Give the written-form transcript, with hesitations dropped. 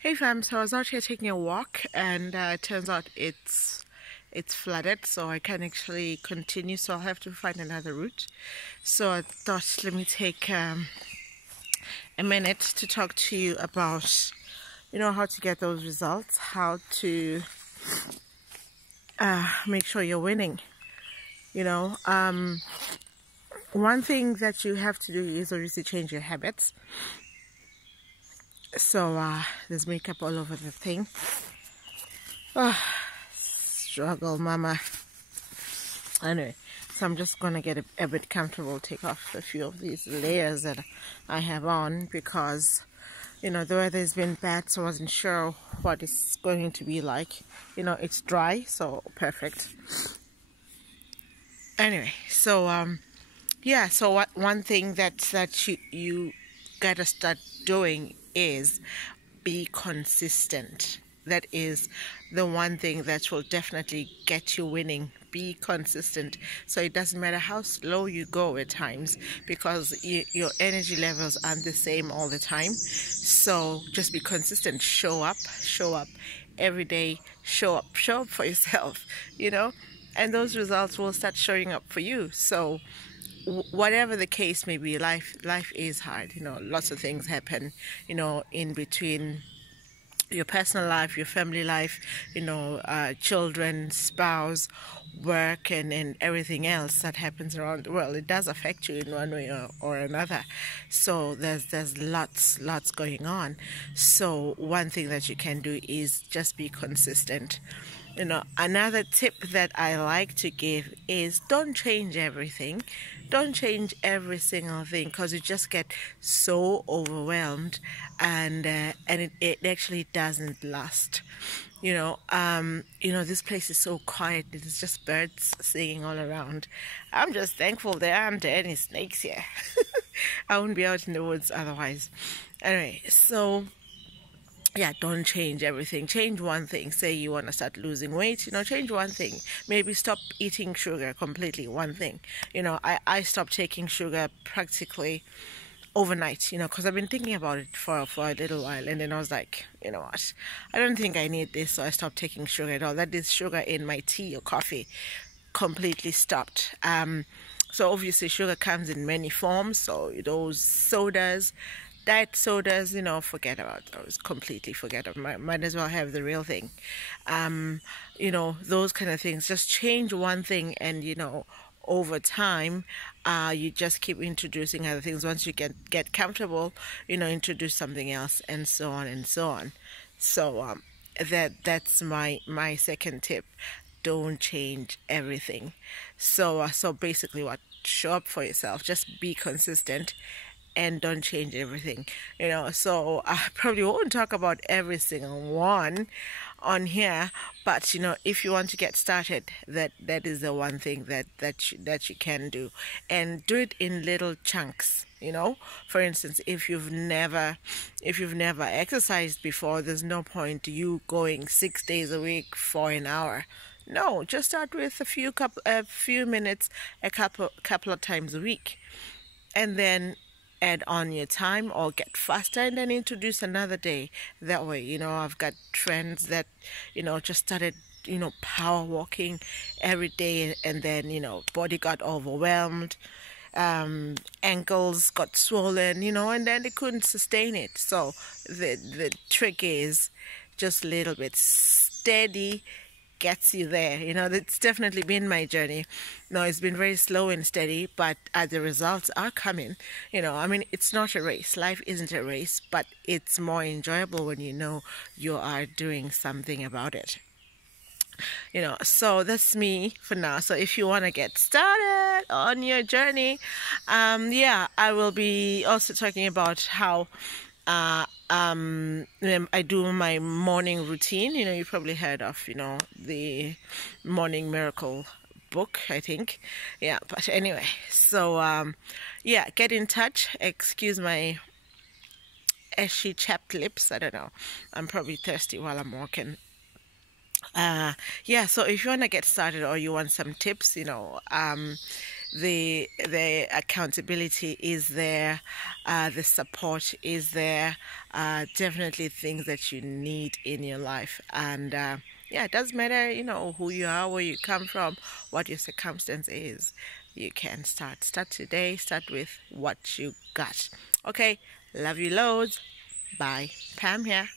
Hey fam, so I was out here taking a walk and it turns out it's flooded, so I can't actually continue, so I'll have to find another route. So I thought let me take a minute to talk to you about how to get those results, how to make sure you're winning. One thing that you have to do is obviously change your habits. So there's makeup all over the thing. Struggle, mama. Anyway, so I'm just gonna get a bit comfortable, take off a few of these layers that I have on because the weather has been bad, so I wasn't sure what it's going to be like. It's dry, so perfect. Anyway, so so one thing that you gotta start doing is be consistent. That is the one thing that will definitely get you winning. Be consistent. So it doesn't matter how slow you go at times, because your energy levels aren't the same all the time. So just be consistent. Show up every day. Show up for yourself, and those results will start showing up for you. So whatever the case may be, life is hard. Lots of things happen in between your personal life, your family life, children, spouse, work, and everything else that happens around the world. It does affect you in one way or another. So there's lots going on. So one thing that you can do is just be consistent. Another tip that I like to give is don't change everything. Don't change every single thing, because you just get so overwhelmed, and it actually doesn't last. This place is so quiet. It's just birds singing all around. I'm just thankful there aren't any snakes here. I wouldn't be out in the woods otherwise. Anyway, so yeah, don't change everything. Change one thing. Say you want to start losing weight, change one thing. Maybe stop eating sugar completely, one thing. I stopped taking sugar practically overnight, because I've been thinking about it for a little while, and then I was like, you know what, I don't think I need this, so I stopped taking sugar at all. That is sugar in my tea or coffee. Completely stopped. So obviously sugar comes in many forms, so those sodas, diet sodas, forget about those. Completely forget about. Might as well have the real thing. Those kind of things. Just change one thing, and over time, you just keep introducing other things. Once you get comfortable, introduce something else, and so on and so on. So that's my second tip. Don't change everything. So basically, show up for yourself. Just be consistent. And don't change everything, So I probably won't talk about every single one on here, but if you want to get started, that is the one thing that you can do, and do it in little chunks. For instance, if you've never exercised before, there's no point you going 6 days a week for an hour. No, just start with a few minutes, a couple of times a week, and then add on your time or get faster, and then introduce another day. That way, I've got friends that just started power walking every day, and then body got overwhelmed, ankles got swollen, and then they couldn't sustain it. So the trick is just a little bit steady gets you there. It's definitely been my journey. No, it's been very slow and steady, but the results are coming. It's not a race. Life isn't a race, but it's more enjoyable when you are doing something about it. So that's me for now. So if you want to get started on your journey, I will be also talking about how I do my morning routine. You probably heard of the Morning Miracle book, I think. Yeah, but anyway, so get in touch. Excuse my ashy chapped lips. I don't know, I'm probably thirsty while I'm walking. So if you want to get started or you want some tips, the accountability is there, the support is there, definitely things that you need in your life. And yeah, it doesn't matter, who you are, where you come from, what your circumstance is. You can start today. Start with what you got. Okay, love you loads. Bye. Pam here.